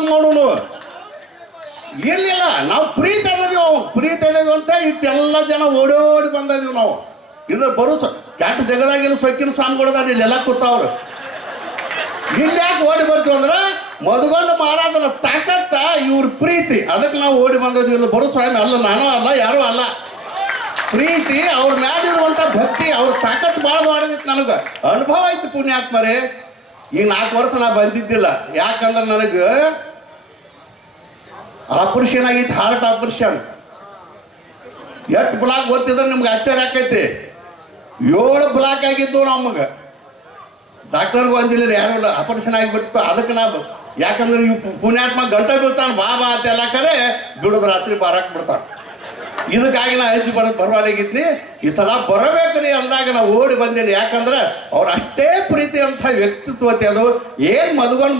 ಬಂದ್ ನೋಡೋನು. ಇರ್ಲಿಲ್ಲ, ನಾವು ಪ್ರೀತಿ ಅನ್ನೋದು ಅಂತ ಇಟ್ಟೆಲ್ಲ ಜನ ಓಡೋಡಿ ಬಂದಿದೀವಿ ನಾವು. ಇದ್ರ ಬರು ಕ್ಯಾಟ ಜಗದಾಗಿಲ್ಲ ಸೊಕ್ಕಿನ ಸ್ವಾಮಿಗಳದ ಇಲ್ಲೆಲ್ಲ ಕೂತಾವ್ರು. ಇಲ್ಲಿ ಯಾಕೆ ಓಡಿ ಬರ್ತೀವಿ ಅಂದ್ರೆ ಮದುಗೊಂಡು ಮಾರಾದನ ತಾಕತ್ತ ಇವ್ರ ಪ್ರೀತಿ, ಅದಕ್ಕೆ ನಾವು ಓಡಿ ಬಂದಿದ್ವಿ. ಇಲ್ಲ ಬರು ಸ್ವಾಮಿ ಅಲ್ಲ, ನಾನು ಅಲ್ಲ, ಯಾರು ಅಲ್ಲ. ಪ್ರೀತಿ ಅವ್ರ ಮ್ಯಾಲಿರುವಂತ ಭಕ್ತಿ, ಅವ್ರ ತಾಕತ್ ಭಾಳ ಮಾಡಿದಿತ್ತು. ನನಗೆ ಅನುಭವ ಆಯ್ತು ಪುಣ್ಯಾತ್ಮರೇ. ಈಗ 4 ವರ್ಷ ನಾ ಬಂದಿದ್ದಿಲ್ಲ, ಯಾಕಂದ್ರೆ ನನಗೆ ಆಪರೇಷನ್ ಆಗಿತ್ತು, ಹಾರ್ಟ್ ಆಪರೇಷನ್. ಎಷ್ಟು ಬ್ಲಾಕ್ ಗೊತ್ತಿದ್ರೆ ನಿಮ್ಗೆ ಆಶ್ಚರ್ಯ ಆಕೈತಿ. 7 ಬ್ಲಾಕ್ ಆಗಿದ್ದು ನಮಗೆ. ಡಾಕ್ಟರ್ಗೂ ಅಂಜಿಲ್ಲ, ಯಾರು ಆಪರೇಷನ್ ಆಗಿಬಿಡ್ತು. ಅದಕ್ಕೆ ನಾ ಯಾಕಂದ್ರೆ ಇವು ಪುಣ್ಯಾತ್ಮ ಗಂಟೆ ಬೀಳ್ತಾನೆ, ಬಾ ಅಂತೆಲ್ಲ ಕರೆ ಬಿಡೋದು, ರಾತ್ರಿ ಬಾರಾಕ್ ಬಿಡ್ತಾನೆ. ಇದಕ್ಕಾಗಿ ನಾ ಹೆಚ್ಚು ಬರವಾಗಿದ್ನಿ. ಈ ಸಲ ಬರಬೇಕ್ರಿ ಅಂದಾಗ ನಾವು ಓಡಿ ಬಂದೇನಿ. ಯಾಕಂದ್ರೆ ಅವ್ರು ಅಷ್ಟೇ ಪ್ರೀತಿ ಅಂತ ವ್ಯಕ್ತಿತ್ವತೆ ಅದು. ಏನ್ ಮದುಗೊಂಡು